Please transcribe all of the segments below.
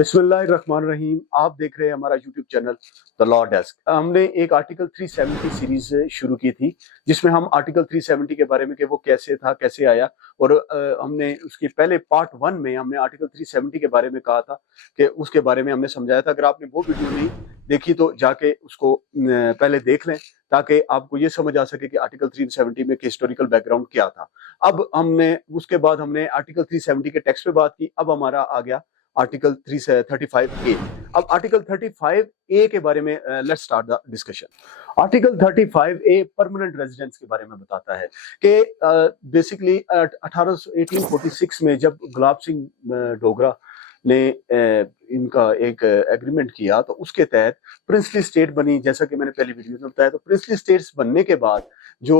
बिस्मिल्लाहिर्रहमानिर्रहीम। आप देख रहे हैं हमारा YouTube channel the law desk. हमने एक आर्टिकल 370 सीरीज शुरू की थी जिसमें हम आर्टिकल 370 के बारे में कि वो कैसे था, कैसे आया, और हमने उसके पहले पार्ट 1 में हमने आर्टिकल 370 के बारे में कहा था कि उसके बारे में हमने समझाया था। अगर आपने वो वीडियो नहीं देखी तो जाके उसको पहले देख लें ताकि आपको ये समझ आ सके कि आर्टिकल 370 में हिस्टोरिकल बैकग्राउंड क्या था। अब हमने उसके बाद हमने आर्टिकल 370 के टेक्स्ट पे बात की। अब हमारा आ गया आर्टिकल 335A। अब आर्टिकल 35A के बारे में let's start the discussion. Article 35A permanent residence के बारे में बताता है कि बेसिकली 1846 में जब गुलाब सिंह डोगरा ने इनका एक एग्रीमेंट किया तो उसके तहत प्रिंसली स्टेट बनी। जैसा कि मैंने पहली वीडियो में बताया, तो प्रिंसली स्टेट्स बनने के बाद जो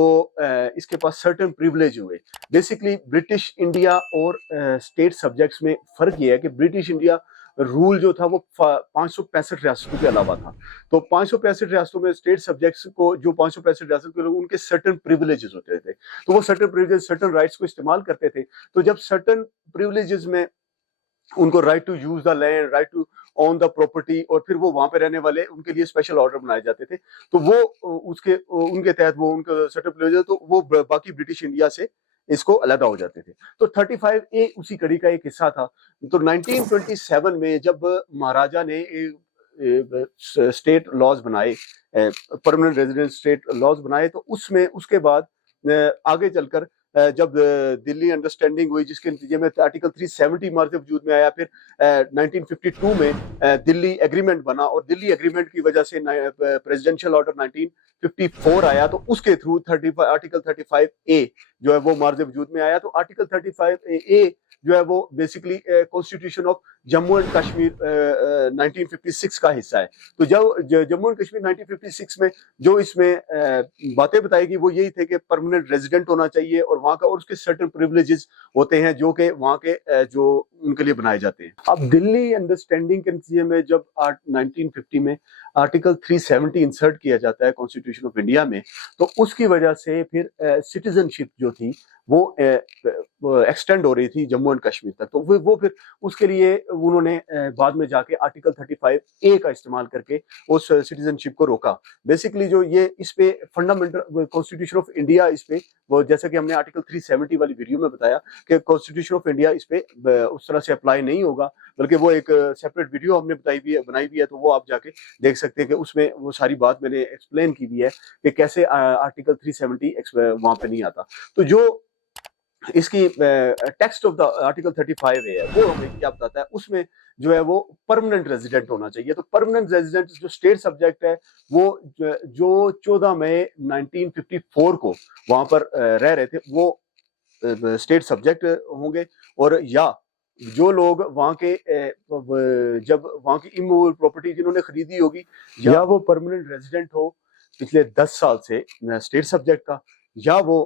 इसके पास सर्टेन प्रिविलेज हुए। बेसिकली ब्रिटिश इंडिया और स्टेट सब्जेक्ट्स में फर्क ये है कि ब्रिटिश इंडिया रूल जो था वो 565 रियासतों के अलावा था। तो 565 रियासतों में स्टेट सब्जेक्ट्स को, जो 565 रियासत के लोग, उनके सर्टेन प्रिविलेजेस होते थे। तो वो सर्टेन प्रिविलेज, सर्टेन राइट्स को इस्तेमाल करते थे। तो जब सर्टेन प्रिविलेजेस में उनको right to use the land, right to own the property, और फिर वो वहां पे रहने वाले उनके लिए स्पेशल ऑर्डर बनाए जाते थे। तो वो उसके उनके तहत वो उनका सेटअप प्रोविजन, तो वो बाकी ब्रिटिश इंडिया से इसको अलग हो जाते थे। तो 35A उसी कड़ी का एक हिस्सा था। तो 1927 में जब महाराजा ने स्टेट लॉज बनाए, परमानेंट रेजिडेंस स्टेट लॉज बनाए, तो उसमें उसके बाद आगे चलकर जब दिल्ली अंडरस्टैंडिंग हुई, जिसके नतीजे में आर्टिकल 370 मार्च वजूद में आया। फिर 1952 में दिल्ली एग्रीमेंट बना, और दिल्ली एग्रीमेंट की वजह से प्रेसिडेंशियल ऑर्डर 1954 आया। तो उसके थ्रू आर्टिकल 35A जो है वो मार्च वजूद में आया। तो आर्टिकल 35A जो है वो basically constitution of Jammu and Kashmir 1956 का हिस्सा है। तो जब जम्मू एंड कश्मीर 1956 में जो इसमें बातें बताएगी वो यही थे कि परमानेंट रेजिडेंट होना चाहिए, और वहां का, और उसके सर्टेन प्रिविलेजेस होते हैं जो कि वहां के जो उनके लिए बनाए जाते हैं। अब दिल्ली अंडरस्टैंडिंग के नतीजे में जब 1950 में आर्टिकल 370 इंसर्ट किया जाता है कॉन्स्टिट्यूशन ऑफ इंडिया में, तो उसकी वजह से फिर सिटीजनशिप जो थी वो एक्सटेंड हो रही थी जम्मू एंड कश्मीर तक। तो वो फिर उसके लिए उन्होंने बाद में जाके आर्टिकल 35A का इस्तेमाल करके उस सिटीजनशिप को रोका। बेसिकली जो ये इस पे फंडामेंटल कॉन्स्टिट्यूशन ऑफ इंडिया, इस पे वो जैसा कि हमने आर्टिकल 370 वाली वीडियो में बताया कि कॉन्स्टिट्यूशन ऑफ इंडिया इस पे उस तरह से अप्लाई नहीं होगा, बल्कि वो एक सेपरेट वीडियो हमने बनाई भी है। तो वो आप जाके देख सकते हैं कि उसमें वो सारी बात मैंने एक्सप्लेन की भी है कि कैसे आर्टिकल 370 वहां पे नहीं आता। तो जो इसकी text of the article 35A है वो हमें क्या बताता है, उसमें जो है वो परमानेंट रेजिडेंट होना चाहिए। तो परमानेंट रेजिडेंट जो स्टेट सब्जेक्ट है वो जो 14 मई 1954 को वहां पर रह रहे थे वो स्टेट सब्जेक्ट होंगे। और या जो लोग वहां के जब वहां की इमूवेबल प्रॉपर्टी जिन्होंने खरीदी होगी, या वो परमानेंट रेजिडेंट हो पिछले 10 साल से स्टेट सब्जेक्ट का, या वो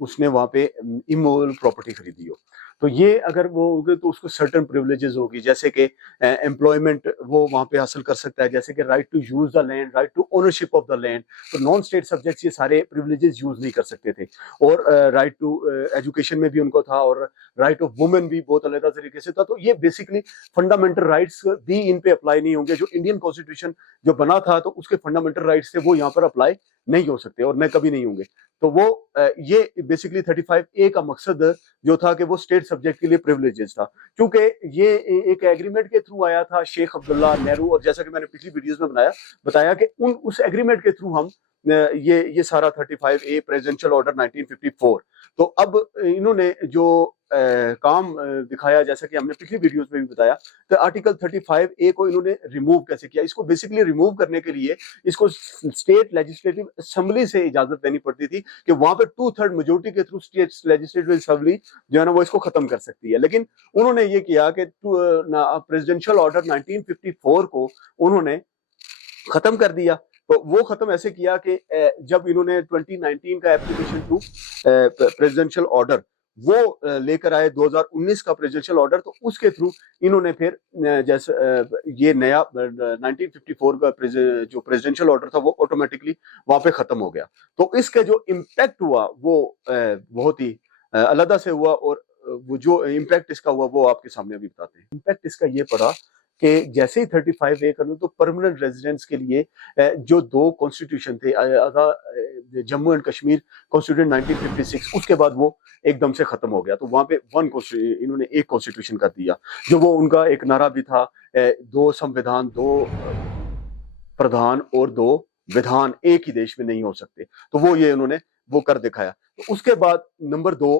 उसने वहां पे इमूवेबल प्रॉपर्टी खरीदी हो। तो ये अगर वो होंगे तो उसको सर्टेन प्रिविलेजेस होगी, जैसे कि एम्प्लॉयमेंट वो वहां पे हासिल कर सकता है, जैसे कि right to use the land, right to ownership of the land. तो नॉन स्टेट सब्जेक्ट्स ये सारे प्रिविलेजेस यूज नहीं कर सकते थे। और राइट टू एजुकेशन में भी उनको था, और राइट ऑफ वुमेन भी बहुत अलग तरीके से था। तो ये बेसिकली फंडामेंटल राइट्स भी इन पे अप्लाई नहीं होंगे। जो इंडियन कॉन्स्टिट्यूशन जो बना था तो उसके फंडामेंटल राइट्स थे वो यहाँ पर अप्लाई नहीं हो सकते, और न कभी नहीं होंगे। तो वो ये बेसिकली 35A का मकसद जो था कि वो स्टेट सब्जेक्ट के लिए प्रिविलेजेस था, क्योंकि ये एक एग्रीमेंट के थ्रू आया था शेख अब्दुल्ला नेहरू। और जैसा कि मैंने पिछली वीडियोस में बताया कि उस एग्रीमेंट के थ्रू हम ये सारा 35A प्रेसिडेंशियल ऑर्डर 1954। तो अब इन्होंने जो काम दिखाया, जैसा कि हमने पिछली वीडियोस में भी बताया, तो आर्टिकल 35A को इन्होंने रिमूव कैसे किया। इसको बेसिकली रिमूव करने के लिए इसको स्टेट लेजिस्लेटिव असेंबली से इजाजत देनी पड़ती थी कि वहां पे 2/3 मेजोरिटी के थ्रू स्टेट लेजिस्लेटिव असेंबली जो है ना वो इसको खत्म कर सकती है। लेकिन उन्होंने ये किया कि प्रेसिडेंशियल ऑर्डर 1954 को उन्होंने खत्म कर दिया। तो वो खत्म ऐसे किया कि जब इन्होंने 2019 का एप्लीकेशन टू प्रेसिडेंशियल ऑर्डर वो लेकर आए, 2019 का प्रेसिडेंशियल ऑर्डर, तो उसके थ्रू इन्होंने फिर जैसे ये नया 1954 का जो प्रेसिडेंशियल ऑर्डर था वो ऑटोमेटिकली वहां पे खत्म हो गया। तो इसका जो इम्पैक्ट हुआ वो बहुत ही अलग से हुआ, और वो जो इम्पैक्ट इसका हुआ वो आपके सामने अभी बताते हैं। इम्पैक्ट इसका ये पड़ा कि जैसे ही 35A कानून तो परमानेंट रेजिडेंट्स के लिए जो 2 कॉन्स्टिट्यूशन थे, जम्मू एंड कश्मीर कॉन्स्टिट्यूशन 1956, उसके बाद वो एकदम से खत्म हो गया। तो वहां पे इन्होंने एक कॉन्स्टिट्यूशन कर दिया, जो वो उनका एक नारा भी था, 2 संविधान, 2 प्रधान और 2 विधान एक ही देश में नहीं हो सकते। तो वो ये उन्होंने वो कर दिखाया। तो उसके बाद नंबर 2,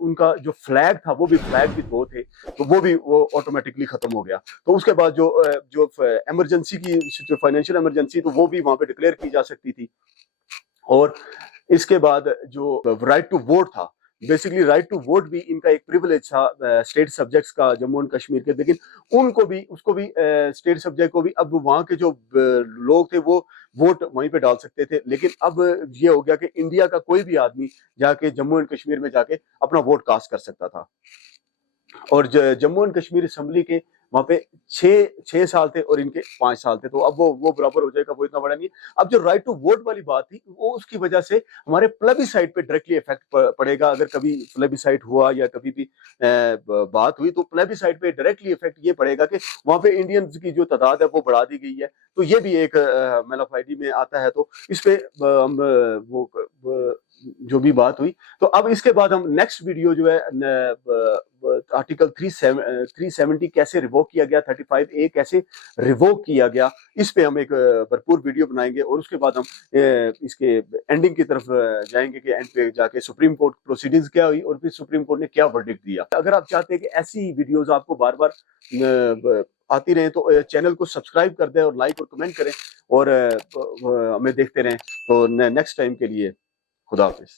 उनका जो फ्लैग था वो भी 2 थे, तो वो ऑटोमेटिकली खत्म हो गया। तो उसके बाद जो इमरजेंसी की, जो फाइनेंशियल इमरजेंसी, तो वो भी वहां पे डिक्लेयर की जा सकती थी। और इसके बाद जो राइट टू वोट था, बेसिकली राइट टू वोट भी इनका एक प्रिविलेज था स्टेट सब्जेक्ट्स का, जम्मू एंड कश्मीर के। लेकिन उसको भी स्टेट सब्जेक्ट को भी अब वहां के जो लोग थे वो वोट वहीं पे डाल सकते थे। लेकिन अब ये हो गया कि इंडिया का कोई भी आदमी जाके जम्मू एंड कश्मीर में जाके अपना वोट कास्ट कर सकता था। और जम्मू एंड कश्मीर असेंबली के वहां पे 6 साल थे और इनके 5 साल थे, तो अब वो बराबर हो जाएगा, वो इतना बड़ा नहीं है। अब जो राइट टू वोट वाली बात थी, वो उसकी वजह से हमारे प्लेबिसाइट पे डायरेक्टली इफेक्ट पड़ेगा। अगर कभी प्लेबिसाइट हुआ या कभी भी बात हुई, तो प्लेबिसाइट पे डायरेक्टली इफेक्ट ये पड़ेगा कि वहां पे इंडियंस की जो तादाद है वो बढ़ा दी गई है। तो ये भी एक मेलाफाइडी में आता है। तो इस पे हम जो भी बात हुई, तो अब इसके बाद हम नेक्स्ट वीडियो जो है आर्टिकल 370 कैसे रिवोक किया गया, 35A कैसे रिवोक किया गया, इस पे हम एक भरपूर वीडियो बनाएंगे। और उसके बाद हम इसके एंडिंग की तरफ जाएंगे कि एंड पे जाके सुप्रीम कोर्ट प्रोसीडिंग्स क्या हुई और फिर सुप्रीम कोर्ट ने क्या वर्डिक्ट दिया। अगर आप चाहते हैं कि ऐसी वीडियोस आपको बार बार आती रहे, तो चैनल को सब्सक्राइब कर दें और लाइक और कमेंट करें और हमें देखते रहें। तो नेक्स्ट टाइम के लिए खुदा हाफिज।